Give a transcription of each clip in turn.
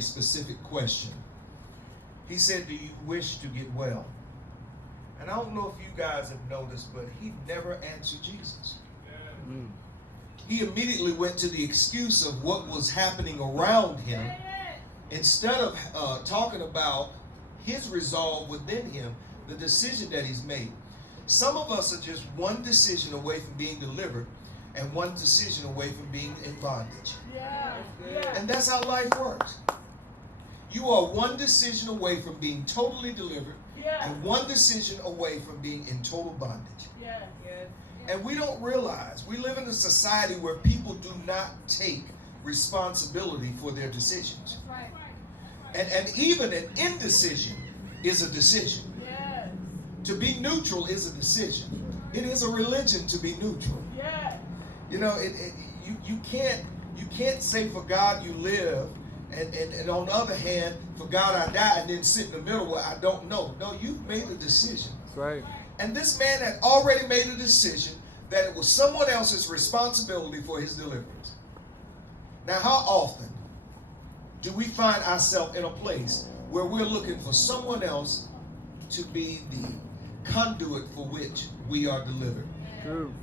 a specific question. He said, do you wish to get well? And I don't know if you guys have noticed, but he never answered Jesus. He immediately went to the excuse of what was happening around him instead of talking about his resolve within him, the decision that he's made. Some of us are just one decision away from being delivered and one decision away from being in bondage. And that's how life works. You are one decision away from being totally delivered and one decision away from being in total bondage. And we don't realize we live in a society where people do not take responsibility for their decisions. And even an indecision is a decision. To be neutral is a decision. It is a religion to be neutral. You know, you can't say for God you live, and on the other hand, for God I die, and then sit in the middle where I don't know. No, you've made a decision. That's right. And this man had already made a decision that it was someone else's responsibility for his deliverance. Now, how often do we find ourselves in a place where we're looking for someone else to be the conduit for which we are delivered? True.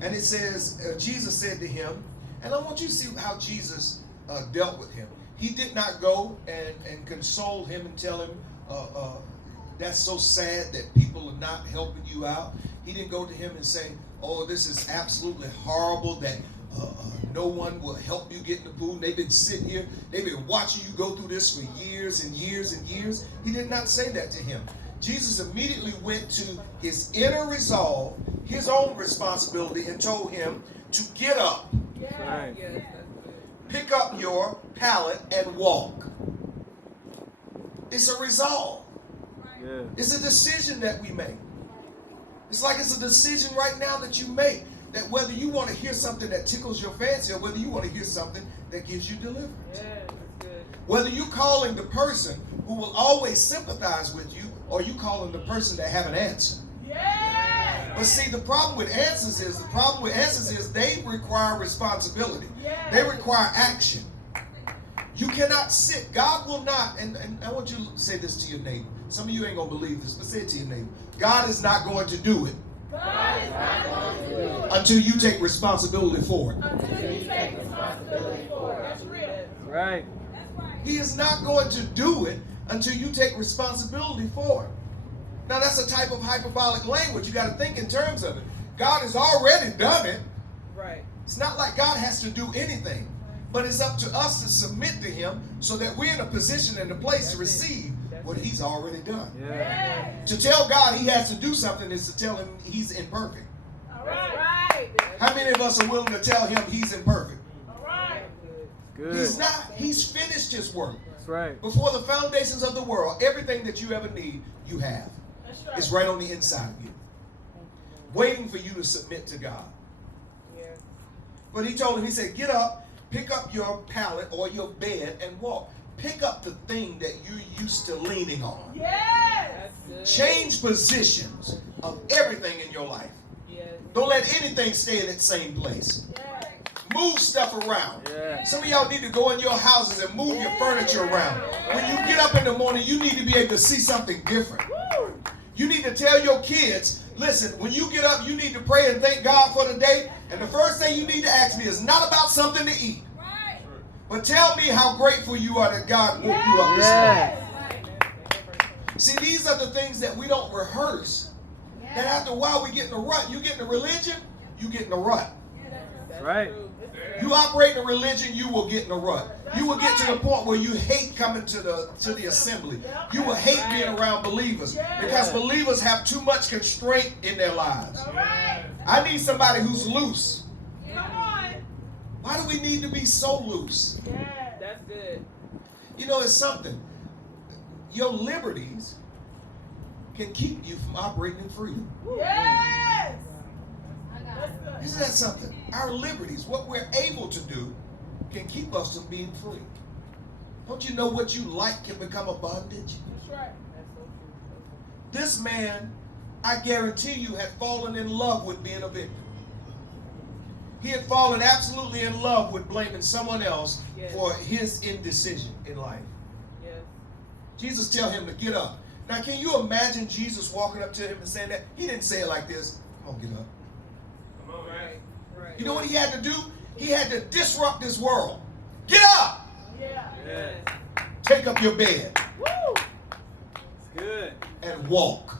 And it says, Jesus said to him, and I want you to see how Jesus dealt with him. He did not go and console him and tell him, that's so sad that people are not helping you out. He didn't go to him and say, oh, this is absolutely horrible that no one will help you get in the pool. They've been sitting here. They've been watching you go through this for years and years and years. He did not say that to him. Jesus immediately went to his inner resolve, his own responsibility, and told him to get up, pick up your pallet, and walk. It's a resolve. It's a decision that we make. It's like it's a decision right now that you make, that whether you want to hear something that tickles your fancy or whether you want to hear something that gives you deliverance. Whether you're calling the person who will always sympathize with you or you calling the person that have an answer. But see, the problem with answers is they require responsibility. They require action. You cannot sit. God will not, and I want you to say this to your neighbor. Some of you ain't going to believe this, but say it to your neighbor. God is not going to do it. God is not going to do it until you take responsibility for it. Until you take responsibility for it. That's real. Right. He is not going to do it until you take responsibility for it. Now that's a type of hyperbolic language. You got to think in terms of it. God has already done it. Right. It's not like God has to do anything, but it's up to us to submit to Him so that we're in a position and a place to receive what He's already done. Yeah. To tell God He has to do something is to tell Him He's imperfect. All right. How many of us are willing to tell Him He's imperfect? All right. Good. He's not. He's finished His work. That's right. Before the foundations of the world, everything that you ever need, you have. That's right. It's right on the inside of you, waiting for you to submit to God. Yeah. But He told him, He said, get up, pick up your pallet or your bed and walk. Pick up the thing that you're used to leaning on. Yes. That's good. Change positions of everything in your life. Yes. Don't let anything stay in its same place. Yes. Move stuff around. Yeah. Some of y'all need to go in your houses and move your furniture around. When you get up in the morning, you need to be able to see something different. You need to tell your kids, listen, when you get up, you need to pray and thank God for the day. And the first thing you need to ask me is not about something to eat, but tell me how grateful you are that God woke you up this morning. See, these are the things that we don't rehearse. And after a while, we get in a rut. You get in a religion, you get in a rut. That's right. You operate in a religion, you will get in a rut. You will get to the point where you hate coming to the assembly. You will hate being around believers because believers have too much constraint in their lives. All right. I need somebody who's loose. Come on. Why do we need to be so loose? Yes. That's good. You know, it's something. Your liberties can keep you from operating in freedom. Yes. That's good. Isn't that something? Our liberties, what we're able to do, can keep us from being free. Don't you know what you like can become a bondage? That's right. That's so true. This man, I guarantee you, had fallen in love with being a victim. He had fallen absolutely in love with blaming someone else Yes. for his indecision in life. Yes. Jesus tell him to get up. Now, can you imagine Jesus walking up to him and saying that? He didn't say it like this. Come on, get up. Right. Right. You know what he had to do? He had to disrupt this world. Get up! Yeah. Yes. Take up your bed Woo. It's good. and walk.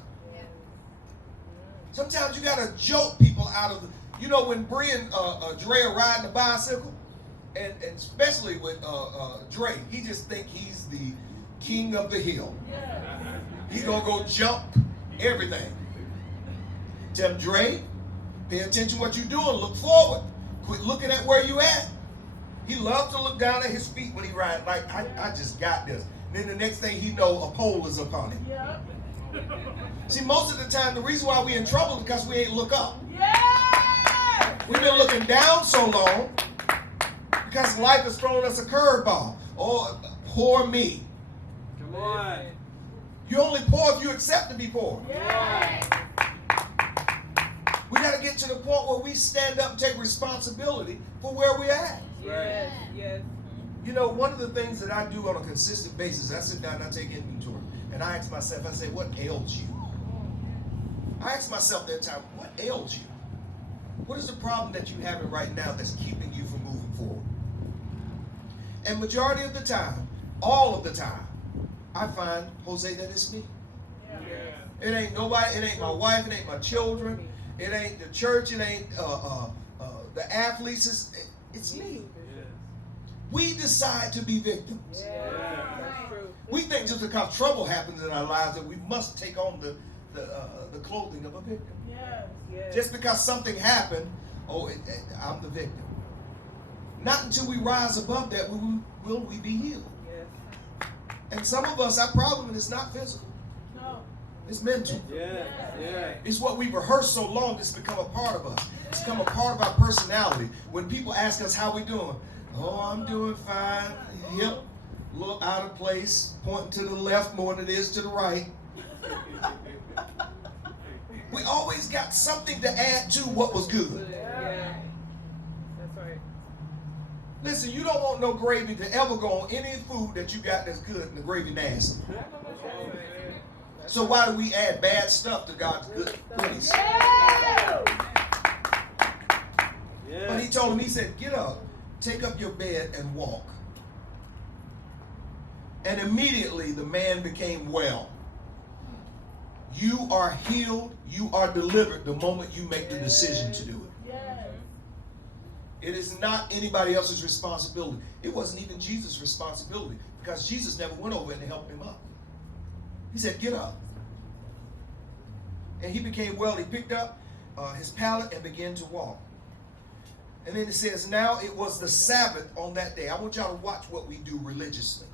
Sometimes you got to jolt people out of the... You know, when Bree and Dre are riding a bicycle, and especially with Dre, he just think he's the king of the hill. Yeah. He's going to go jump everything. Tell him, Dre, pay attention to what you're doing. Look forward. Quit looking at where you at. He loves to look down at his feet when he rides. Like, I just got this. Then the next thing he know, a pole is upon him. Yeah. See, most of the time, the reason why we in trouble is because we ain't look up. Yeah. We've been looking down so long because life has thrown us a curveball. Oh, poor me. Come on. You only poor if you accept to be poor. Yeah. We got to get to the point where we stand up and take responsibility for where we're at. Yes. Yes. You know, one of the things that I do on a consistent basis, I sit down and I take inventory. And I ask myself, I say, what ails you? I ask myself that time, what ails you? What is the problem that you're having right now that's keeping you from moving forward? And majority of the time, all of the time, I find, Jose, that it's me. Yeah. It ain't nobody, it ain't my wife, it ain't my children, it ain't the church, it ain't the athletes, it's me. Yes. We decide to be victims. Yeah. That's true. We think just because trouble happens in our lives that we must take on the clothing of a victim. Yes. Yes. Just because something happened, I'm the victim. Not until we rise above that will we be healed. Yes. And some of us, our problem is not physical. No. It's mental. Yes. Yes. It's what we've rehearsed so long it's become a part of us. It's become a part of our personality. When people ask us how we doing, oh, I'm doing fine. Yep. A little out of place, pointing to the left more than it is to the right. We always got something to add to what was good. Yeah. That's right. Listen, you don't want no gravy to ever go on any food that you got that's good and the gravy nasty. So why do we add bad stuff to God's goodies? Yeah. But he told him, he said, get up, take up your bed and walk. And immediately the man became well. You are healed, you are delivered the moment you make the decision to do it. Yes. It is not anybody else's responsibility. It wasn't even Jesus' responsibility because Jesus never went over and helped him up. He said, get up. And he became well. He picked up his pallet and began to walk. And then it says, now it was the Sabbath on that day. I want y'all to watch what we do religiously.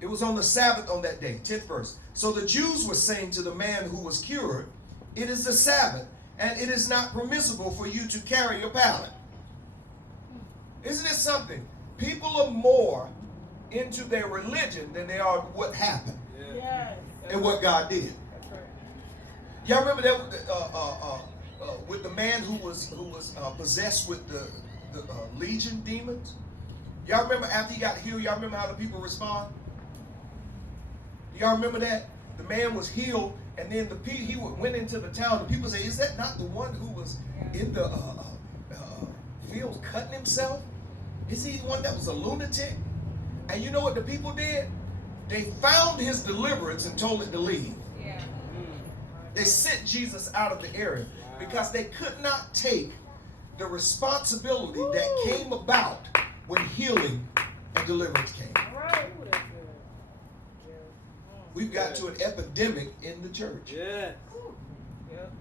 It was on the Sabbath on that day, 10th verse. So the Jews were saying to the man who was cured, it is the Sabbath, and it is not permissible for you to carry your pallet. Isn't it something? People are more into their religion than they are what happened Yes. and what God did. That's right. Y'all remember that with the man who was possessed with the legion demons? Y'all remember after he got healed? Y'all remember how the people respond? Y'all remember that? The man was healed, and then he went into the town. The people say, is that not the one who was in the field cutting himself? Is he the one that was a lunatic? And you know what the people did? They found his deliverance and told it to leave. Yeah. They sent Jesus out of the area because they could not take the responsibility that came about when healing and deliverance came. All right. Ooh, that's good. Yeah. We've got to an epidemic in the church. Yes. Yep.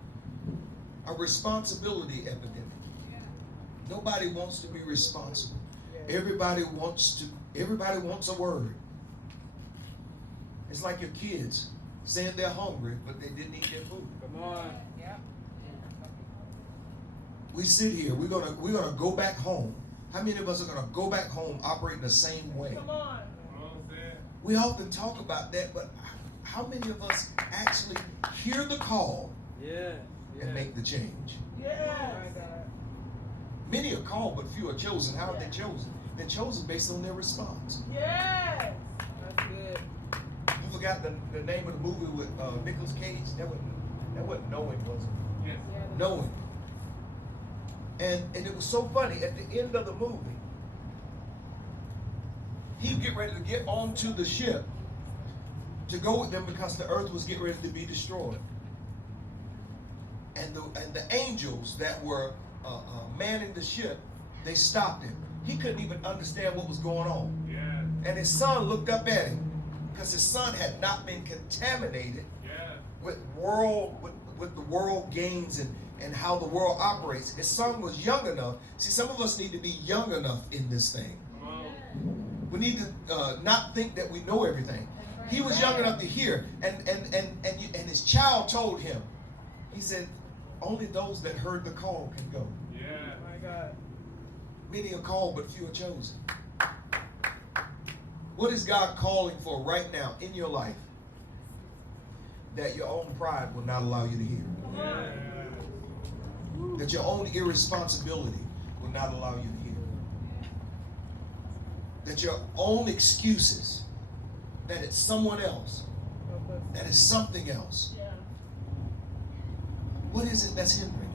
A responsibility epidemic. Nobody wants to be responsible. Everybody wants a word. It's like your kids saying they're hungry, but they didn't eat their food. Come on. Yeah. We sit here, we're gonna go back home. How many of us are gonna go back home operating the same way? Come on. We often talk about that, but how many of us actually hear the call Yes. and make the change? Yes. My God. Many are called, but few are chosen. How are they chosen? They're chosen based on their response. Yes. That's good. You forgot the name of the movie with Nicolas Cage? That wasn't Knowing, was it? Yes. Yeah. Knowing. And it was so funny. At the end of the movie, he'd get ready to get onto the ship to go with them because the earth was getting ready to be destroyed. And the angels that were manning the ship, they stopped him. He couldn't even understand what was going on. Yes. And his son looked up at him because his son had not been contaminated Yes. with the world gains and how the world operates. His son was young enough. See, some of us need to be young enough in this thing. Come on. We need to not think that we know everything. He was young enough to hear, and his child told him, he said, only those that heard the call can go. Yeah. My God. Many are called, but few are chosen. What is God calling for right now in your life that your own pride will not allow you to hear? Yeah. That your own irresponsibility will not allow you to hear? That your own excuses, that it's someone else, Help us. that it's something else. Yeah. What is it that's hindering?